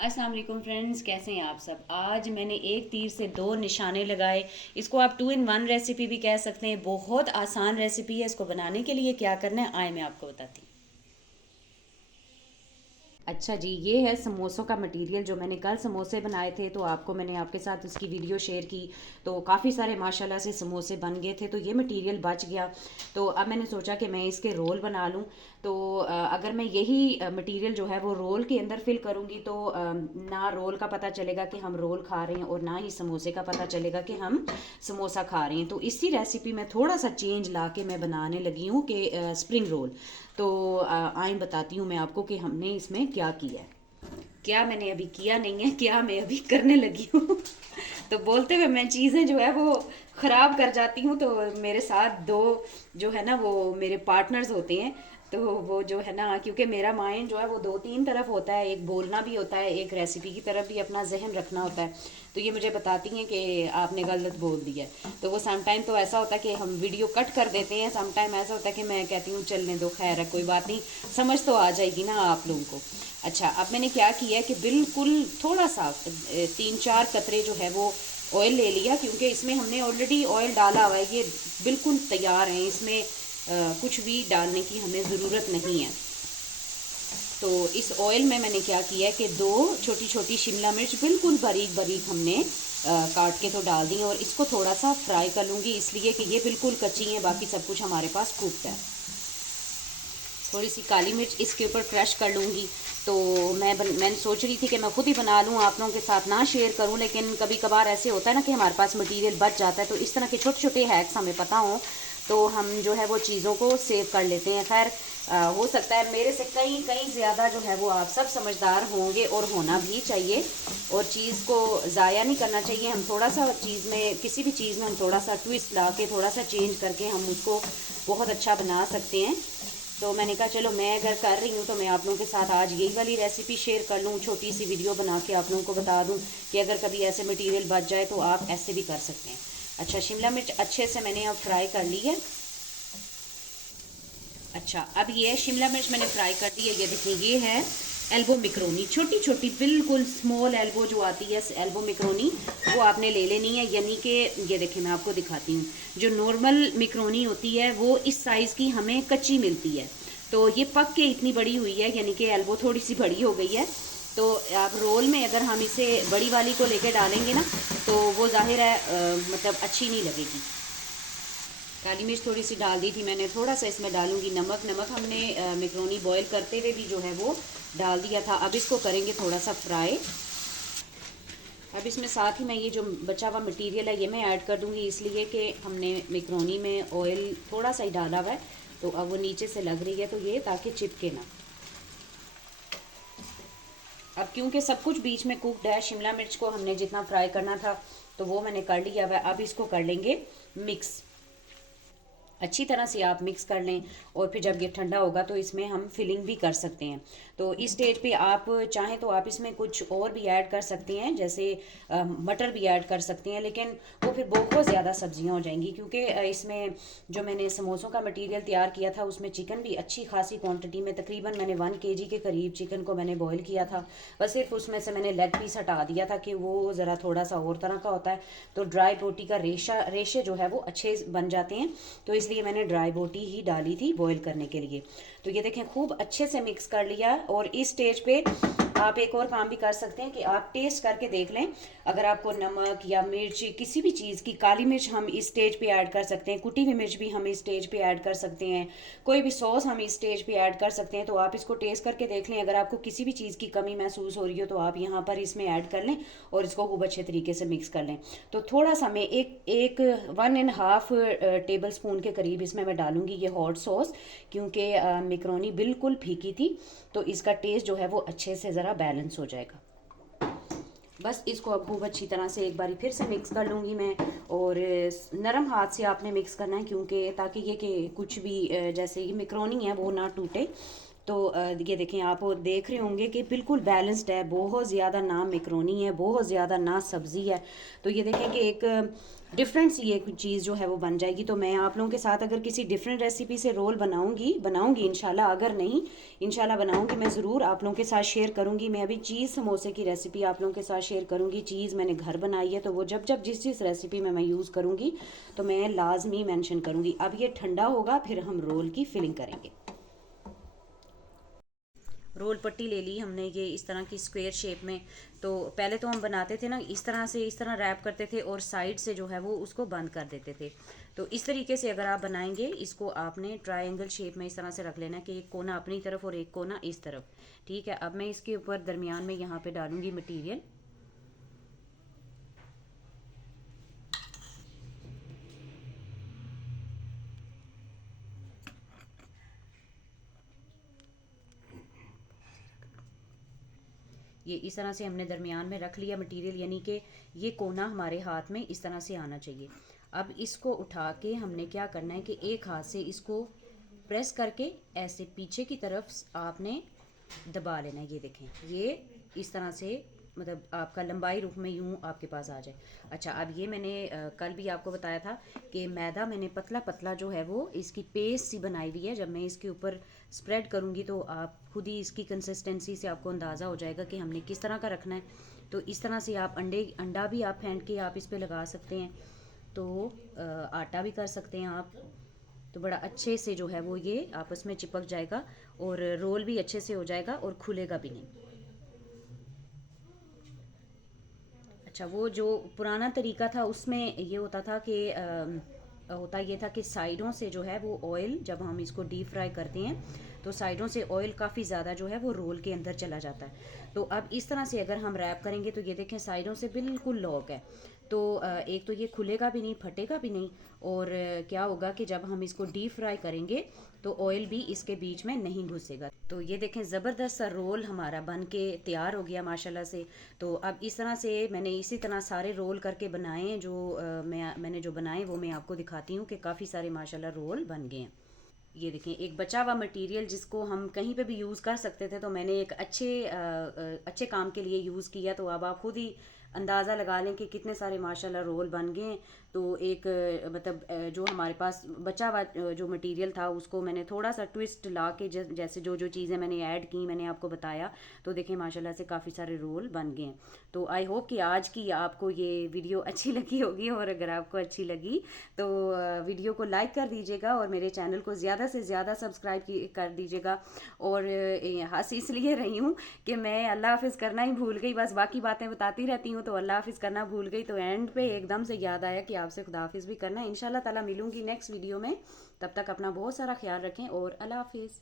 अस्सलाम वालेकुम फ्रेंड्स, कैसे हैं आप सब। आज मैंने एक तीर से दो निशाने लगाए। इसको आप 2 in 1 रेसिपी भी कह सकते हैं। बहुत आसान रेसिपी है। इसको बनाने के लिए क्या करना है आए मैं आपको बताती हूँ। अच्छा जी, ये है समोसों का मटेरियल। जो मैंने कल समोसे बनाए थे तो आपको मैंने आपके साथ उसकी वीडियो शेयर की। तो काफ़ी सारे माशाल्लाह से समोसे बन गए थे। तो ये मटेरियल बच गया। तो अब मैंने सोचा कि मैं इसके रोल बना लूँ। तो अगर मैं यही मटेरियल जो है वो रोल के अंदर फिल करूँगी तो ना रोल का पता चलेगा कि हम रोल खा रहे हैं और ना ही समोसे का पता चलेगा कि हम समोसा खा रहे हैं। तो इसी रेसिपी में थोड़ा सा चेंज ला के मैं बनाने लगी हूँ कि स्प्रिंग रोल। तो आए बताती हूँ मैं आपको कि हमने इसमें क्या किया है। क्या मैंने अभी किया नहीं है, क्या मैं अभी करने लगी हूँ। तो बोलते हुए मैं चीज़ें जो है वो ख़राब कर जाती हूँ। तो मेरे साथ दो जो है ना वो मेरे पार्टनर्स होते हैं। तो वो जो है ना, क्योंकि मेरा माइंड जो है वो दो तीन तरफ होता है, एक बोलना भी होता है, एक रेसिपी की तरफ भी अपना जहन रखना होता है। तो ये मुझे बताती हैं कि आपने गलत बोल दिया है। तो वो सम टाइम तो ऐसा होता है कि हम वीडियो कट कर देते हैं, सम टाइम ऐसा होता है कि मैं कहती हूँ चलने दो, खैर है कोई बात नहीं, समझ तो आ जाएगी ना आप लोगों को। अच्छा, अब मैंने क्या किया है कि बिल्कुल थोड़ा सा 3-4 कतरे जो है वो ऑयल ले लिया, क्योंकि इसमें हमने ऑलरेडी ऑयल डाला हुआ है। ये बिल्कुल तैयार है, इसमें कुछ भी डालने की हमें ज़रूरत नहीं है। तो इस ऑयल में मैंने क्या किया है कि दो छोटी छोटी शिमला मिर्च बिल्कुल बारीक बारीक हमने काट के तो डाल दी, और इसको थोड़ा सा फ्राई कर लूँगी, इसलिए कि ये बिल्कुल कच्ची है, बाकी सब कुछ हमारे पास कुकड है। थोड़ी सी काली मिर्च इसके ऊपर क्रश कर लूँगी। तो मैंने सोच रही थी कि मैं खुद ही बना लूँ, आप लोगों के साथ ना शेयर करूँ, लेकिन कभी कभार ऐसे होता है ना कि हमारे पास मटेरियल बच जाता है। तो इस तरह के छोटे छोटे हैक्स हमें पता हों तो हम जो है वो चीज़ों को सेव कर लेते हैं। खैर हो सकता है मेरे से कहीं कहीं ज़्यादा जो है वो आप सब समझदार होंगे, और होना भी चाहिए, और चीज़ को ज़ाया नहीं करना चाहिए। हम थोड़ा सा चीज़ में, किसी भी चीज़ में हम थोड़ा सा ट्विस्ट ला के, थोड़ा सा चेंज करके हम उसको बहुत अच्छा बना सकते हैं। तो मैंने कहा चलो मैं अगर कर रही हूँ तो मैं आप लोगों के साथ आज यही वाली रेसिपी शेयर कर लूँ, छोटी सी वीडियो बना के आप लोगों को बता दूँ कि अगर कभी ऐसे मटेरियल बच जाए तो आप ऐसे भी कर सकते हैं। अच्छा, शिमला मिर्च अच्छे से मैंने अब फ्राई कर ली है। अच्छा, अब ये शिमला मिर्च मैंने फ्राई कर दी है। ये देखिए, ये है एल्बो मिक्रोनी, छोटी छोटी बिल्कुल स्मॉल एल्बो जो आती है, एल्बो मिक्रोनी, वो आपने ले लेनी है। यानी कि ये देखिए मैं आपको दिखाती हूँ, जो नॉर्मल मिक्रोनी होती है वो इस साइज़ की हमें कच्ची मिलती है। तो ये पक के इतनी बड़ी हुई है, यानी कि एल्बो थोड़ी सी बड़ी हो गई है। तो आप रोल में अगर हम इसे बड़ी वाली को लेके डालेंगे ना तो वो जाहिर है मतलब अच्छी नहीं लगेगी। काली मिर्च थोड़ी सी डाल दी थी मैंने, थोड़ा सा इसमें डालूंगी नमक। नमक हमने मैक्रोनी बॉईल करते हुए भी जो है वो डाल दिया था। अब इसको करेंगे थोड़ा सा फ्राई। अब इसमें साथ ही मैं ये जो बचा हुआ मटेरियल है ये मैं ऐड कर दूंगी, इसलिए कि हमने मैक्रोनी में ऑयल थोड़ा सा ही डाला हुआ है। तो अब वो नीचे से लग रही है, तो ये ताकि चिपके ना। अब क्योंकि सब कुछ बीच में कुकड है, शिमला मिर्च को हमने जितना फ्राई करना था तो वो मैंने कर लिया हुआ है। अब इसको कर लेंगे मिक्स। अच्छी तरह से आप मिक्स कर लें, और फिर जब ये ठंडा होगा तो इसमें हम फिलिंग भी कर सकते हैं। तो इस स्टेज पे आप चाहें तो आप इसमें कुछ और भी ऐड कर सकती हैं, जैसे मटर भी ऐड कर सकती हैं, लेकिन वो फिर बहुत ज़्यादा सब्जियां हो जाएंगी, क्योंकि इसमें जो मैंने समोसों का मटेरियल तैयार किया था उसमें चिकन भी अच्छी खासी क्वांटिटी में, तकरीबन मैंने 1 kg के करीब चिकन को मैंने बॉईल किया था। बस सिर्फ उसमें से मैंने लेग पीस हटा दिया था कि वो ज़रा थोड़ा सा और तरह का होता है, तो ड्राई बोटी का रेशे जो है वो अच्छे बन जाते हैं। तो इसलिए मैंने ड्राई बोटी ही डाली थी बॉईल करने के लिए। तो ये देखें खूब अच्छे से मिक्स कर लिया। और इस स्टेज पे आप एक और काम भी कर सकते हैं कि आप टेस्ट करके देख लें, अगर आपको नमक या मिर्च किसी भी चीज़ की, काली मिर्च हम इस स्टेज पे ऐड कर सकते हैं, कुटी हुई मिर्च भी हम इस स्टेज पे ऐड कर सकते हैं, कोई भी सॉस हम इस स्टेज पे ऐड कर सकते हैं। तो आप इसको टेस्ट करके देख लें, अगर आपको किसी भी चीज़ की कमी महसूस हो रही हो तो आप यहाँ पर इसमें ऐड कर लें और इसको खूब अच्छे तरीके से मिक्स कर लें। तो थोड़ा सा मैं एक 1.5 टेबल स्पून के करीब इसमें मैं डालूंगी ये हॉट सॉस, क्योंकि मैक्रोनी बिल्कुल फीकी थी, तो इसका टेस्ट जो है वो अच्छे से ज़रा बैलेंस हो जाएगा। बस इसको अब खूब अच्छी तरह से एक बारी फिर से मिक्स कर लूँगी मैं, और नरम हाथ से आपने मिक्स करना है, क्योंकि ताकि ये कि कुछ भी जैसे ये मैक्रोनी है वो ना टूटे। तो ये देखें, आप वो देख रहे होंगे कि बिल्कुल बैलेंस्ड है, बहुत ज़्यादा ना मैक्रोनी है, बहुत ज़्यादा ना सब्ज़ी है। तो ये देखें कि एक डिफरेंट सी एक चीज़ जो है वो बन जाएगी। तो मैं आप लोगों के साथ अगर किसी डिफरेंट रेसिपी से रोल बनाऊंगी इंशाल्लाह, अगर नहीं इंशाल्लाह बनाऊंगी, मैं ज़रूर आप लोगों के साथ शेयर करूंगी। मैं अभी चीज़ समोसे की रेसिपी आप लोगों के साथ शेयर करूंगी। चीज़ मैंने घर बनाई है, तो वो जब जब जिस जिस रेसिपी में मैं यूज़ करूंगी तो मैं लाजमी मेंशन करूंगी। अब ये ठंडा होगा, फिर हम रोल की फिलिंग करेंगे। रोल पट्टी ले ली हमने, ये इस तरह की स्क्वायर शेप में। तो पहले तो हम बनाते थे ना इस तरह से, इस तरह रैप करते थे और साइड से जो है वो उसको बंद कर देते थे। तो इस तरीके से अगर आप बनाएंगे, इसको आपने ट्रायंगल शेप में इस तरह से रख लेना कि एक कोना अपनी तरफ और एक कोना इस तरफ। ठीक है, अब मैं इसके ऊपर दरमियान में यहाँ पे डालूंगी मटीरियल। ये इस तरह से हमने दरमियान में रख लिया मटेरियल, यानी कि ये कोना हमारे हाथ में इस तरह से आना चाहिए। अब इसको उठा के हमने क्या करना है कि एक हाथ से इसको प्रेस करके ऐसे पीछे की तरफ आपने दबा लेना है। ये देखें, ये इस तरह से, मतलब आपका लंबाई रूप में यूं आपके पास आ जाए। अच्छा, अब ये मैंने कल भी आपको बताया था कि मैदा मैंने पतला पतला जो है वो इसकी पेस्ट सी बनाई हुई है। जब मैं इसके ऊपर स्प्रेड करूँगी तो आप खुद ही इसकी कंसिस्टेंसी से आपको अंदाज़ा हो जाएगा कि हमने किस तरह का रखना है। तो इस तरह से आप अंडा भी आप फेंट के आप इस पर लगा सकते हैं, तो आटा भी कर सकते हैं आप। तो बड़ा अच्छे से जो है वो ये आपस में चिपक जाएगा और रोल भी अच्छे से हो जाएगा और खुलेगा भी नहीं। अच्छा, वो जो पुराना तरीका था उसमें ये होता था कि होता ये था कि साइडों से जो है वो ऑयल, जब हम इसको डीप फ्राई करते हैं तो साइडों से ऑयल काफ़ी ज़्यादा जो है वो रोल के अंदर चला जाता है। तो अब इस तरह से अगर हम रैप करेंगे तो ये देखें साइडों से बिल्कुल लॉक है। तो एक तो ये खुलेगा भी नहीं, फटेगा भी नहीं, और क्या होगा कि जब हम इसको डीप फ्राई करेंगे तो ऑयल भी इसके बीच में नहीं घुसेगा। तो ये देखें ज़बरदस्त सा रोल हमारा बन के तैयार हो गया माशाल्लाह से। तो अब इस तरह से मैंने इसी तरह सारे रोल करके बनाए हैं। जो मैंने जो बनाए वो मैं आपको दिखाती हूँ कि काफ़ी सारे माशाल्लाह रोल बन गए हैं। ये देखें, एक बचा हुआ मटेरियल जिसको हम कहीं पे भी यूज़ कर सकते थे, तो मैंने एक अच्छे काम के लिए यूज़ किया। तो अब आप खुद ही अंदाज़ा लगा लें कि कितने सारे माशाल्लाह रोल बन गए हैं। तो एक मतलब जो हमारे पास बचा हुआ जो मटेरियल था उसको मैंने थोड़ा सा ट्विस्ट ला के जैसे जो जो चीज़ें मैंने ऐड की मैंने आपको बताया, तो देखें माशाल्लाह से काफ़ी सारे रोल बन गए हैं। तो आई होप कि आज की आपको ये वीडियो अच्छी लगी होगी, और अगर आपको अच्छी लगी तो वीडियो को लाइक कर दीजिएगा और मेरे चैनल को ज़्यादा से ज़्यादा सब्सक्राइब कर दीजिएगा। और हंस इसलिए रही हूँ कि मैं अल्लाह हाफिज़ करना ही भूल गई, बस बाकी बातें बताती रहती हूँ तो अल्लाह हाफिज़ करना भूल गई। तो एंड पे एकदम से याद आया कि आपसे खुदा हाफिज़ भी करना है। इंशाल्लाह ताला मिलूंगी नेक्स्ट वीडियो में। तब तक अपना बहुत सारा ख्याल रखें और अल्लाह हाफिज़।